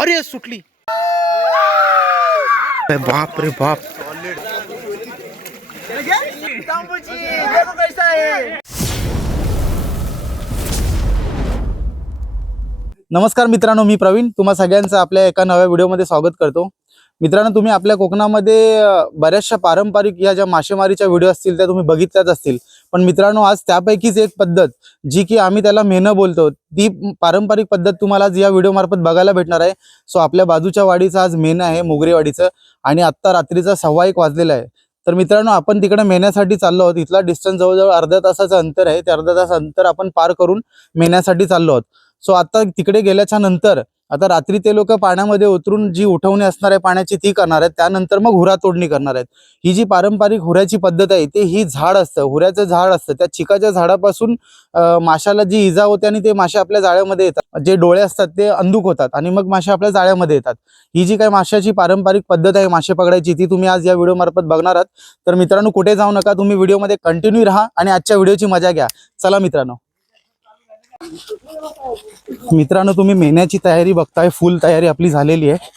अरे सुटली. बाप रे बाप. नमस्कार मित्रांनो, मी प्रवीण तुम्हा सगळ्यांचं आपल्या एका नव्या व्हिडिओमध्ये स्वागत करतो. मित्रांनो, तुम्ही आपल्या कोकणामध्ये बऱ्याचशा पारंपरिक या ज्या मासेमारीच्या व्हिडिओ असतील त्या तुम्ही बघितल्याच असतील. पण मित्रांनो, आज त्यापैकीच एक पद्धत जी की आम्ही त्याला मेहनं बोलतो, ती पारंपरिक पद्धत तुम्हाला आज या व्हिडिओ मार्फत बघायला भेटणार आहे. सो आपल्या बाजूच्या वाडीचं आज मेहनं आहे, मोगरेवाडीचं, आणि आत्ता रात्रीचा 1:15 वाजलेला आहे. तर मित्रांनो, आपण तिकडे मेहण्यासाठी चाललो आहोत. इथला डिस्टन्स जवळजवळ अर्ध्या तासाचं अंतर आहे. ते अर्धा तास अंतर आपण पार करून मेहण्यासाठी चाललो आहोत. सो आता तिकडे गेल्याच्या नंतर आता रात्री ते लोक पाण्यामध्ये उतरून जी उठवणी असणार आहे पाण्याची ती करणार आहेत. त्यानंतर मग हुरा तोडणी करणार आहेत. ही जी पारंपरिक हुऱ्याची पद्धत आहे ते ही झाड असतं, हुऱ्याचं झाड असतं. त्या चिकाच्या झाडापासून माशाला जी इजा होते आणि ते मासे आपल्या जाळ्यामध्ये येतात. जे डोळे असतात ते अंधुक होतात आणि मग मासे आपल्या जाळ्यामध्ये येतात. ही जी काही माशाची पारंपरिक पद्धत आहे मासे पकडायची, ती तुम्ही आज या व्हिडिओ मार्फत बघणार आहात. तर मित्रांनो, कुठे जाऊ नका, तुम्ही व्हिडिओमध्ये कंटिन्यू राहा आणि आजच्या व्हिडिओची मजा घ्या. चला मित्रांनो. तुम्ही मेहण्याची तयारी बघताय. फुल तयारी आपली झालेली आहे.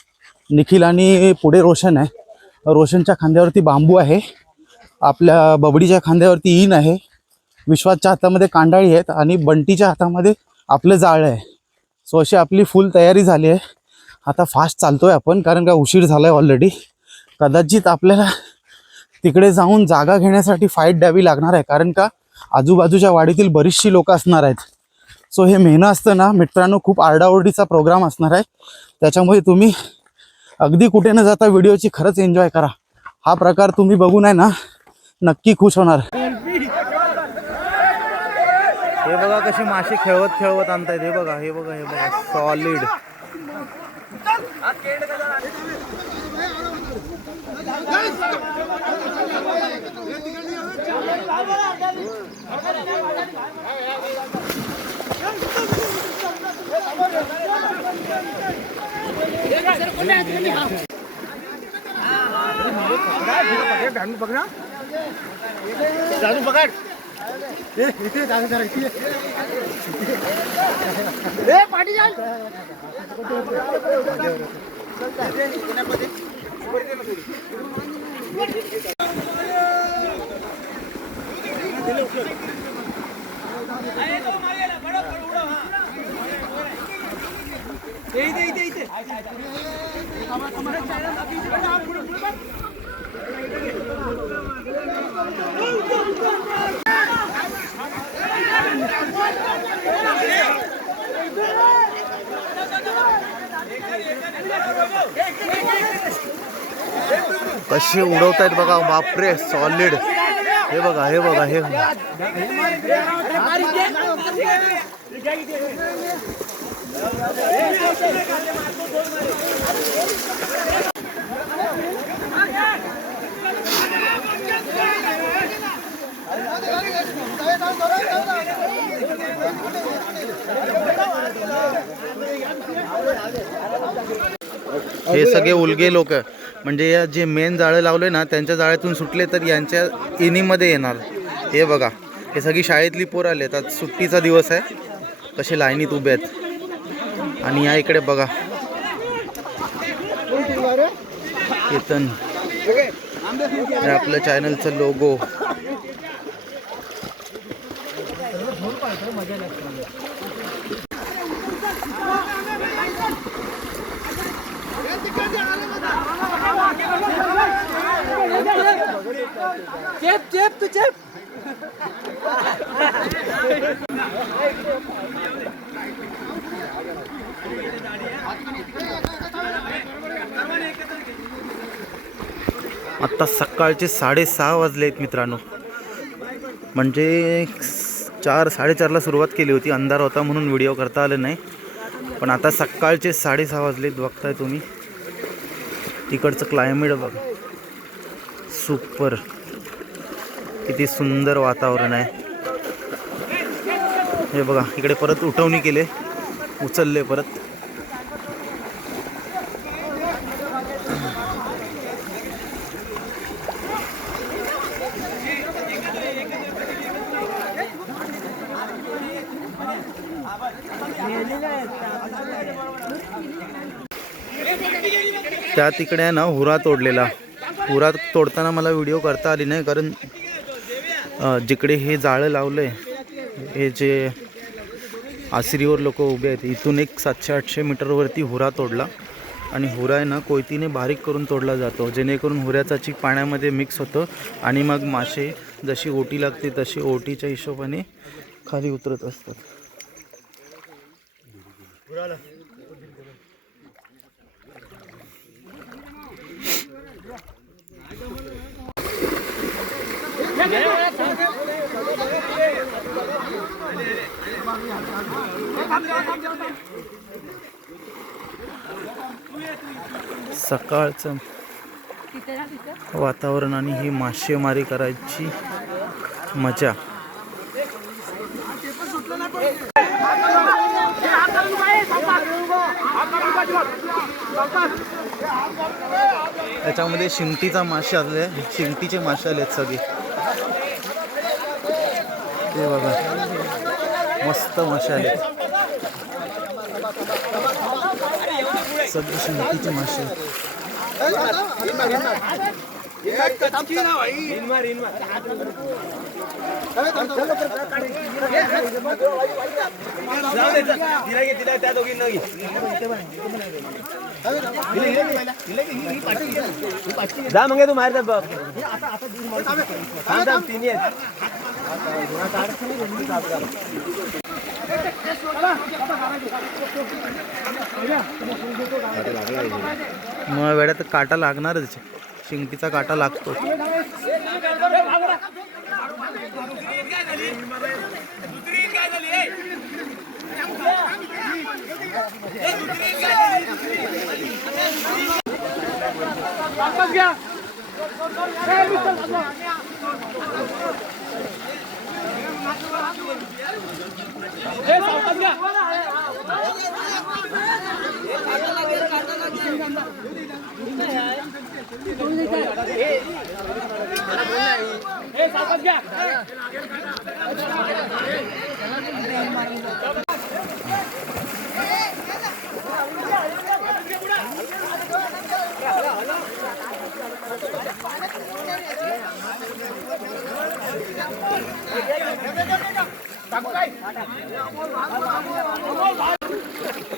निखिल आणि पुढे रोशन आहे. रोशनच्या खांद्यावरती बांबू आहे, आपल्या बबडीच्या खांद्यावरती ईन आहे, विश्वासच्या हातामध्ये कांडाळी आहेत आणि बंटीच्या हातामध्ये आपलं जाळं आहे. सो अशी आपली फुल तयारी झाली आहे. आता फास्ट चालतोय आपण, कारण का उशीर झालाय ऑलरेडी. कदाचित आपल्याला तिकडे जाऊन जागा घेण्यासाठी फाईट द्यावी लागणार आहे, कारण का आजूबाजूच्या वाडीतील बरीचशी लोक असणार आहेत. सो हे मेहनं असतं ना मित्रांनो, खूप आरडाओरडीचा प्रोग्राम असणार आहे. त्याच्यामुळे तुम्ही अगदी कुठे न जाता व्हिडिओची खरंच एन्जॉय करा. हा प्रकार तुम्ही बघून आहे ना नक्की खुश होणार. हे बघा कसे मासे खेळवत आणतायत. हे बघा सॉलिड. कसे उडवतायत बघा. बापरे, सॉलिड. हे बघा हे हे सगळे उलगे लोक, म्हणजे या जे मेन जाळे लावले ना त्यांच्या जाळ्यातून सुटले तर यांच्या इनीमध्ये येणार. हे बघा, हे सगळी शाळेतली पोरं आले. तर सुट्टीचा दिवस आहे. कसे लाईनीत उभे आहेत. आणि या इकडे बघा केतन, हे आपल्या चॅनलचं लोगो. आता सकाळचे 6:30 वाजले आहेत मित्रांनो. म्हणजे 4-4:30ला सुरुवात केली होती. अंधार होता म्हणून व्हिडिओ करता आले नाही. पण आता सकाळचे 6:30 वाजलेत. बघताय तुम्ही तिकडचं क्लायमेट बघा. सुपर, किती सुंदर वातावरण आहे. हे बघा इकडे परत उठवणी केले, उचलले परत. त्या तिकडे आहे ना हुरा तोडलेला. हुरा तोडताना मला व्हिडिओ करता आली नाही, कारण जिकडे हे जाळं लावलंय, हे जे आसरीवर लोक उभे आहेत, इथून एक 700-800 मीटरवरती हुरा तोडला. आणि हुरा आहे ना कोयतीने बारीक करून तोडला जातो, जेणेकरून हुऱ्याचा चीक पाण्यामध्ये मिक्स होतं आणि मग मासे जशी ओटी लागते तशी ओटीच्या हिशोबाने खाली उतरत असतात. सकाळचं वातावरण आणि ही मासेमारी करायची मजा. त्याच्यामध्ये शिंगटीचा मासे आले, शिंगटीचे मासे आलेत सगळे. ते बघा मस्त मासे आले, सगळे शिंगटीचे मासे. जा मग तू मार मग वेळात काटा लागणारच, शिंगटीचा काटा लागतो.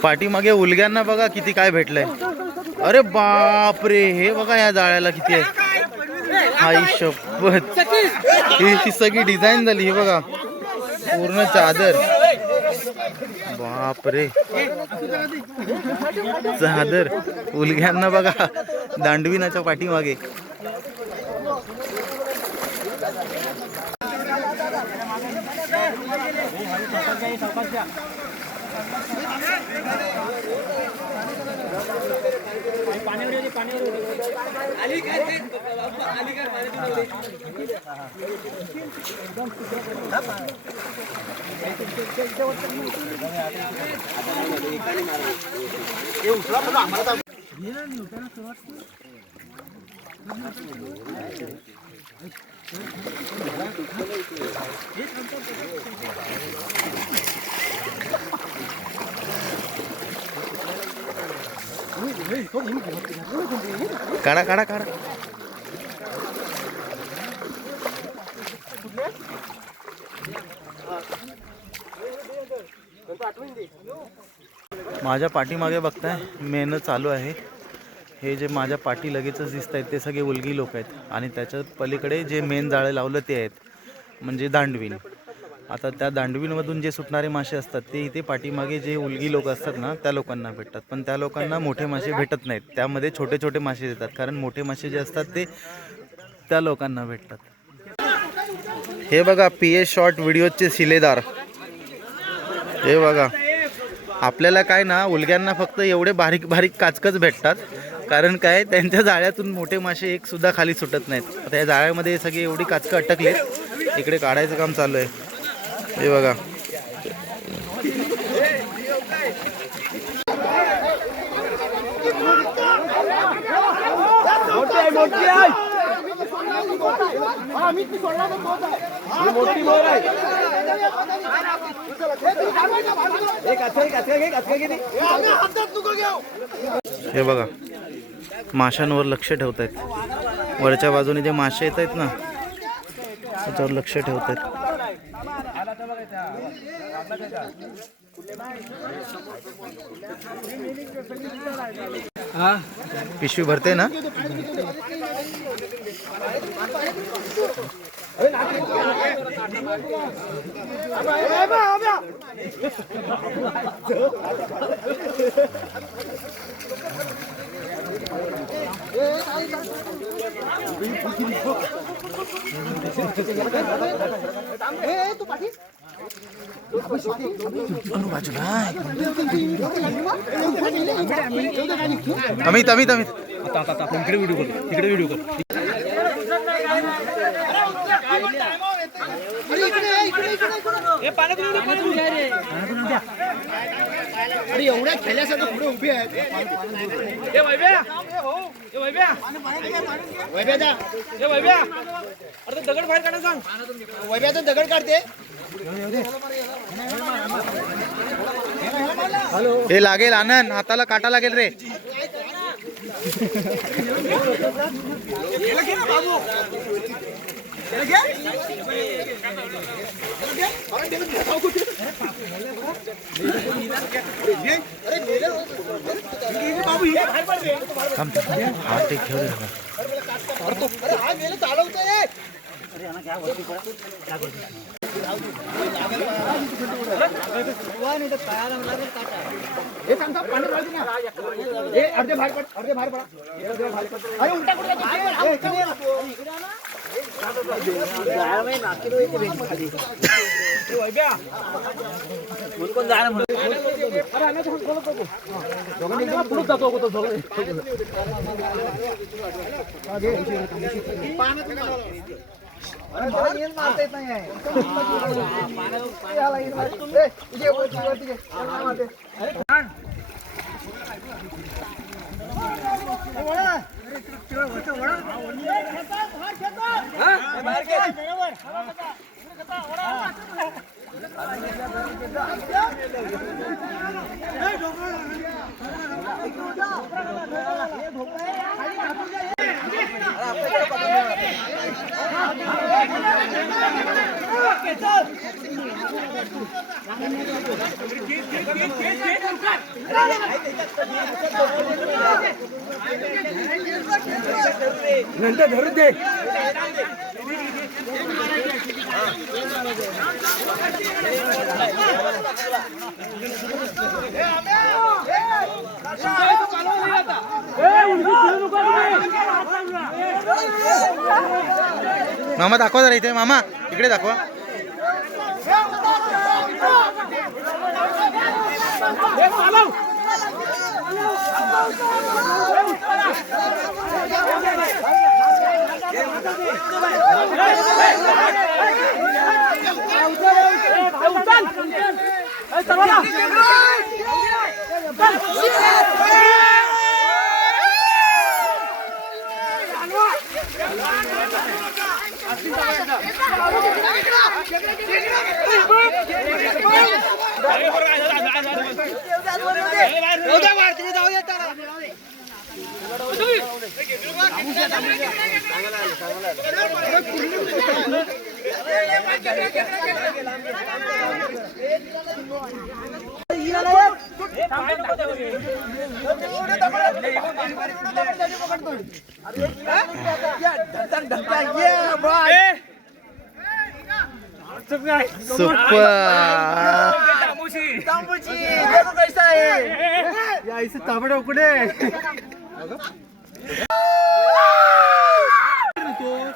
पाठीमागे उलग्यांना बघा किती काय भेटलंय. अरे बाप रे, हे बघा या जाळ्याला किती आहे. आई शपथ, ही सगळी डिझाईन झाली. हे बघा पूर्ण चादर. बाप रे, चादर. उलग्यांना बघा दांडविनाच्या पाठीमागे. काढा काढा काढा. माझ्या पाठीमागे बघताय मेन चालू आहे. हे जे माझ्या पाठी लगेचच दिसत आहेत ते सगळे उलगी लोक आहेत, आणि त्याच्या पलीकडे जे मेन जाळे लावलं ते आहेत म्हणजे दांडवीन. आता त्या दांडवीनमधून जे सुटणारे मासे असतात ते इथे पाठीमागे जे उलगी लोक असतात ना त्या लोकांना भेटतात, पण त्या लोकांना मोठे मासे भेटत नाहीत. त्यामध्ये छोटे छोटे मासे देतात, कारण मोठे मासे जे असतात ते त्या लोकांना भेटतात. हे बघा PS शॉर्ट व्हिडिओचे शिलेदार. हे बघा, आपल्याला काय ना उलग्यांना फक्त एवढे बारीक बारीक काचकच भेटतात, कारण काय त्यांच्या जाळ्यातून मोठे मासे एक सुद्धा खाली सुटत नाहीत. आता या जाळ्यामध्ये सगळी एवढी काचकं अटकले, इकडे काढायचं काम चालू आहे. हे बघा मोठी हे बघा माशांवर लक्ष ठेवतायत. वरच्या बाजूने जे मासे येत आहेत ना त्याच्यावर लक्ष ठेवतायत. पिशवी भरते ना. अमित अमित अमित इकडे व्हिडिओ कर, तिकडे व्हिडिओ कर. अरे एवढ्या खेळल्यासारखं पुढे उभी आहे. दगड बाहेर काढा सांग. वैभ्याचं दगड काढते. हे लागेल आनंद, हाताला काटा लागेल रे. हात एक घेऊ दे. अरे हा मेलं चालवतोय. हे सांगता पाणी राहू दे ना. हे अर्धे बाहेर पड, अर्धे बाहेर पडा. अरे उलटा कुठे नंतर धरून दे. मामा दाखवा जरा इथे. मामा इकडे दाखवा.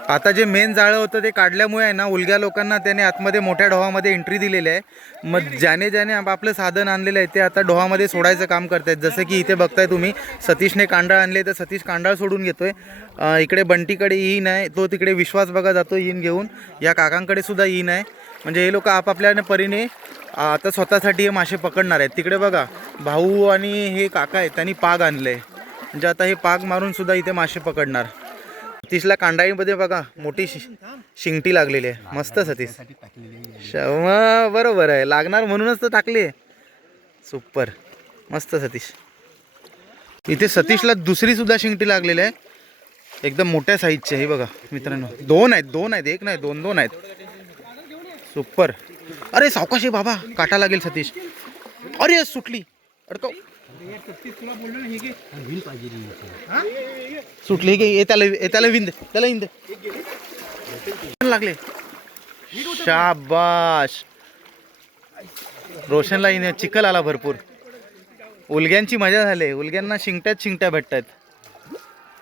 आता जे मेन जाळं होतं ते काढल्यामुळे आहे ना उलग्या लोकांना त्याने आतमध्ये मोठ्या डोहामध्ये एंट्री दिलेली आहे. मग ज्याने ज्याने आपलं साधन आणलेलं आहे ते आता डोहामध्ये सोडायचं काम करतायत. जसं की इथे बघताय तुम्ही सतीशने कांडाळ आणले तर सतीश कांडाळ सोडून घेतोय. इकडे बंटीकडे ईन आहे, तो तिकडे विश्वास बघा जातो ईन घेऊन. या काकांकडे सुद्धा ईन आहे. म्हणजे हे लोक आपापल्या परीने आता स्वतःसाठी हे मासे पकडणार आहेत. तिकडे बघा भाऊ आणि हे काका आहेत त्यांनी पाग आणले, म्हणजे आता हे पाग मारून सुद्धा इथे मासे पकडणार. सतीशला कांडाळीमध्ये बघा मोठी शिंगटी लागलेली आहे. मस्त सतीश. बरोबर आहे, लागणार म्हणूनच तर टाकली. सुपर, मस्त सतीश. इथे सतीशला दुसरी सुद्धा शिंगटी लागलेली आहे, एकदम मोठ्या साईजची. हे बघा मित्रांनो, दोन आहेत, एक नाही दोन आहेत. सुपर. अरे सावकाशी बाबा, काटा लागेल सतीश. अरे सुटली, अडकव. सुटली की त्याला विंद, त्याला विंद लागले. शाबाश. रोशनला चिखल आला भरपूर. उलग्यांची मजा झाली. उलग्यांना शिंगट्या भेटतात.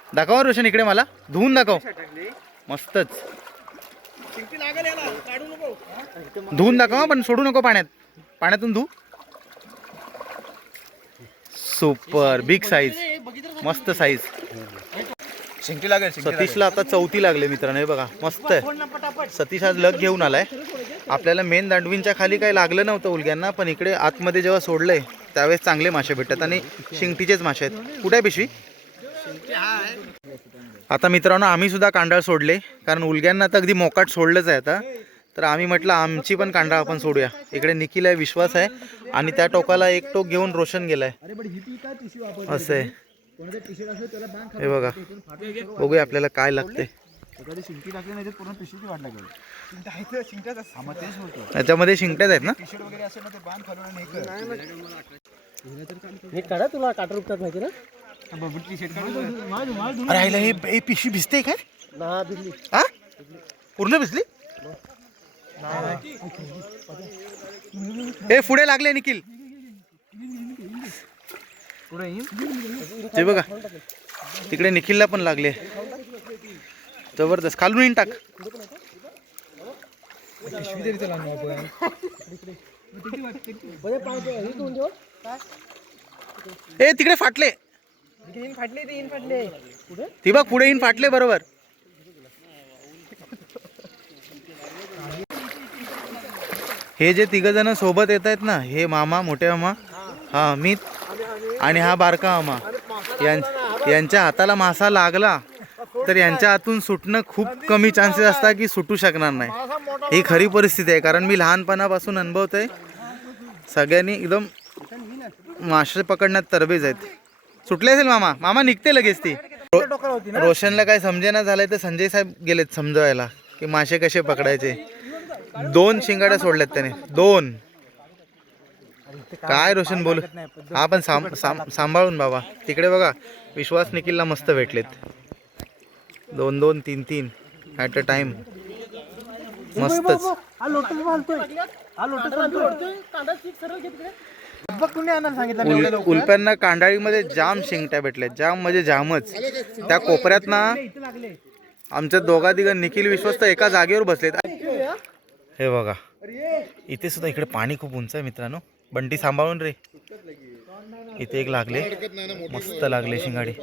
दाखवा रोशन इकडे, मला धुवून दाखव. मस्तच धुवून दाखवा, पण सोडू नको पाण्यातून धु. सुपर, बिग साईज, मस्त साईज. शिंगटी लागेल. सतीशला आता चौथी लागले मित्रांनो. हे बघा मस्त आहे. सतीश आज लग घेऊन आलाय. आपल्याला मेन दांडवींच्या खाली काही लागलं नव्हतं उलग्यांना, पण इकडे आतमध्ये जेव्हा सोडलंय त्यावेळेस चांगले मासे भेटतात आणि शिंगटीचेच मासे आहेत. कुठे आहे पिशवी? आता मित्रांनो आम्ही सुद्धा कांडाळ सोडले, कारण उलग्यांना तर अगदी मोकाट सोडलंच आहे आता. तर आम्ही म्हटलं आमची पण कांडाळ आपण सोडूया. इकडे निखिल आहे, विश्वास आहे, आणि त्या टोकाला एक टोक घेऊन रोशन गेलाय. असं आहे. हे बघा, बघूया आपल्याला काय लागते. याच्यामध्ये शिंगट्याच आहेत ना? तुला काटा रुपयात माहिती ना? अरे आईला, हे पिशवी भिजते काय? हा, पूर्ण भिजली. हे पुढे लागले निखिल. ते बघा तिकडे निखिलला पण लागले. जबरदस्त. खालून इन टाक. ए तिकडे फाटले. ती बघ पुढे इन फाटले. बरोबर. हे जे तिघ जण सोबत येत आहेत ना, हे मामा, मोठे मामा, हा अमित आणि हा बारका मामा, यांच्या हाताला मासा लागला तर यांच्या हातून सुटणं खूप कमी चान्सेस असतात की सुटू शकणार नाही. ही खरी परिस्थिती आहे, कारण मी लहानपणापासून अनुभवतोय. सगळ्यांनी एकदम मासे पकडण्यात तरबेज आहेत. सुटले असेल मामा. मामा निघते लगेच ती. रोशनला काय समजेना झालंय तर संजय साहेब गेलेत समजवायला की मासे कसे पकडायचे. 2 शिंगाड्या सोडल्यात त्याने, 2. काय रोशन बोल. हा पण सांभाळून बाबा. तिकडे बघा विश्वास निखिलला मस्त भेटलेत. 2-2, 3-3 ॲट अ टाइम. मस्तच. उल्प्यांना कांडाळीमध्ये जाम शिंगट्या भेटल्यात. जाम म्हणजे जामच. त्या कोपऱ्यात ना आमच्या दोघा तिघ निखिल, विश्वास तर एका जागेवर बसलेत. हे बघा इथे सुद्धा, इकडे पाणी खूप उंच आहे मित्रांनो. बंटी सांभाळून रे. इथे एक लागले, मस्त लागले शिंगाडी.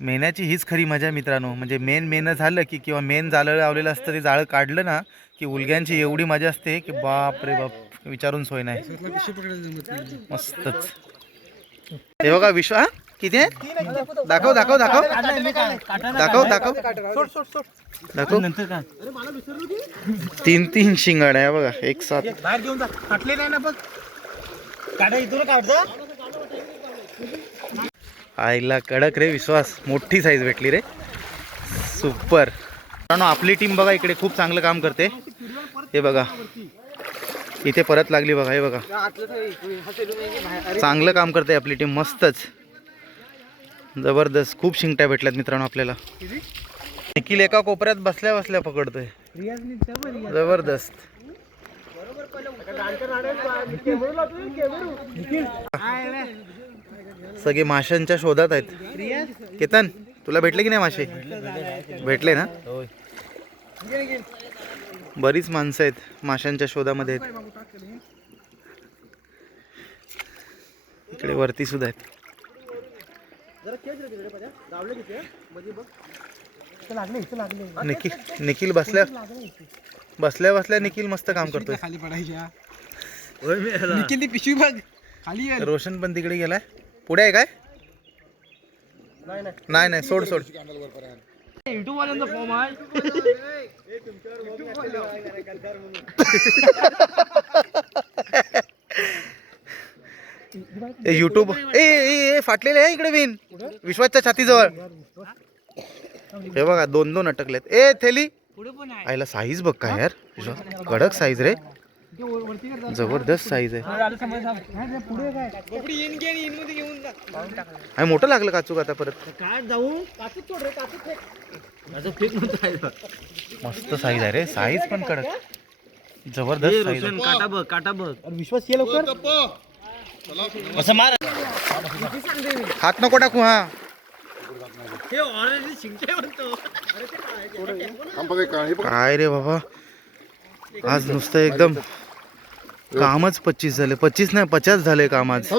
मेण्याची हीच खरी मजा मित्रांनो. म्हणजे मेन झालं की, किंवा मेन जाळं लावलेलं असतं ते जाळं काढलं ना की उलग्यांची एवढी मजा असते की बाप रे बाप, विचारून सोय नाही. मस्तच. हे बघा विश्वा किती आहे? दाखव दाखव दाखव दाखव दाखव दाखव. 3-3 शिंगाड्या आहे बघा एक साथ. बाहेर घेऊन जा. फाटले नाही ना बघ. काढा इथून काढतो. आईला कडक रे विश्वास. मोठी साईज भेटली रे. सुपर. आपली टीम बघा इकडे खूप चांगलं काम करते. हे बघा इथे परत लागली बघा. हे बघा चांगलं काम करते आपली टीम. मस्तच, जबरदस्त. खूप शिंगट्या भेटल्यात मित्रांनो आपल्याला. निखिल एका कोपऱ्यात बसल्या बसल्या पकडतोय. जबरदस्त. सगळे माशांच्या शोधात आहेत. केतन तुला भेटले की नाही मासे? भेटले ना. बरीच माणसं आहेत माशांच्या शोधामध्ये आहेत. इकडे वरती सुद्धा आहेत. निखिल बसल्या बसल्या निखिल मस्त काम करतोय. खाली पडायच्या. निखिल ती पिशवी बघ खाली आहे. रोशन पण तिकडे गेलाय. पुढे आहे काय? नाही नाही सोड सोड. युट्यूब वाल्यांचा फॉर्म आहे. युट्यूब ए फाटलेले आहे इकडे विन विश्वासच्या छातीजवळ. हे बघा 2-2 अटकलेत. ए थेली पुढे पण आहे. आईला साईज बघ काय यार विश्वास, कडक साईज रे, जबरदस्त साईज आहे. पुढे काय कपडे येईन घे इन मध्ये घेऊन जा. आणि मोठं लागलं काचूक आता परत. काय जाऊ काचूच सोड रे काचूच फेक. माझं फेक म्हणतो. मस्त साईज आहे रे, साईज पण कडक, जबरदस्त साईज आहे. काटा बघ काटा बघ. विश्वास ये लवकर. असं मार. हात नको टाकू. हा हे ऑलरेडी शिंके म्हणतो. काय रे बाबा, आज नुसतं एकदम कामच 25 झाले. 25 नाही 50 झाले काम आज.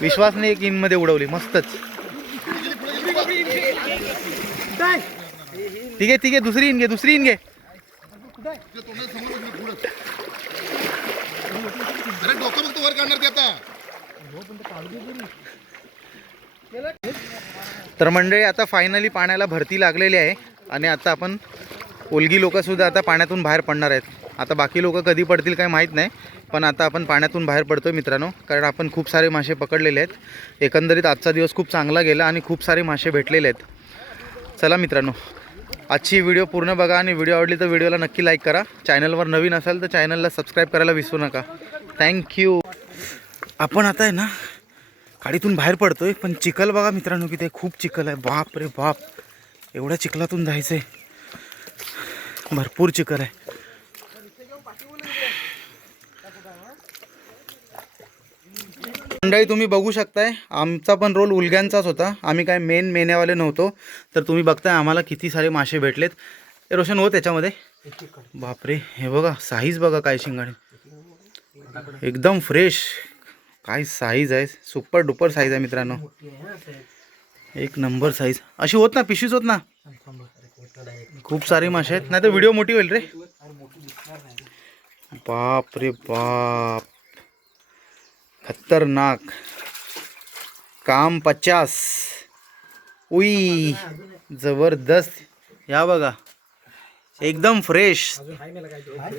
विश्वासने एक इन मध्ये उडवली मस्तच. ठीक आहे ठीक आहे, दुसरी इन घे, दुसरी इन घे. तर मंडळी आता फायनली पाण्याला भरती लागलेली आहे आणि आता आपण ओलगी लोक सुद्धा आता पाण्यातून बाहेर पडणार आहेत. आता बाकी लोक कधी पडतील काय माहीत नाही, पण आता आपण पाण्यातून बाहेर पडतोय मित्रांनो, कारण आपण खूप सारे मासे पकडलेले आहेत. एकंदरीत आजचा दिवस खूप चांगला गेला आणि खूप सारे मासे भेटलेले आहेत. चला मित्रांनो, आजची व्हिडिओ पूर्ण बघा आणि व्हिडिओ आवडली तर व्हिडिओला नक्की लाईक करा. चॅनलवर नवीन असाल तर चॅनलला सबस्क्राईब करायला विसरू नका. थँक्यू. आपण आता आहे ना गाडीतून बाहेर पडतोय, पण चिखल बघा मित्रांनो किती खूप चिखल आहे. बाप रे बाप, एवढ्या चिखलातून जायचं आहे, भरपूर चिखल आहे. मंडळी तुम्ही बघू शकताय आमचा पण रोल उलग्यांचाच होता. आम्ही काय मेन मेन्यावाले नव्हतो. तर तुम्ही बघताय आम्हाला किती सारे मासे भेटलेत. हे रोशन हो त्याच्यामध्ये. बापरे, हे बघा साईज बघा काय शिंगाडे, एकदम फ्रेश. काय साईज आहे, सुपर डुपर साईज आहे मित्रांनो, एक नंबर साईज. अशी होत ना, पिशवीच होत ना. खूप सारे मासे आहेत, नाही तर व्हिडिओ मोठी होईल रे. बाप रे बाप, खतरनाक काम. 50. उई जबरदस्त. या बघा एकदम फ्रेश,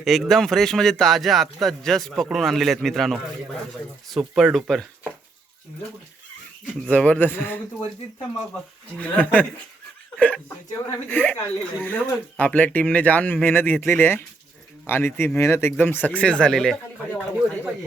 एकदम फ्रेश म्हणजे ताज्या आत्ता जस्ट पकडून आणलेले आहेत मित्रांनो. सुपर डुपर जबरदस्त. आपल्या टीमने जाम मेहनत घेतलेली आहे आणि ती मेहनत एकदम सक्सेस झालेली आहे.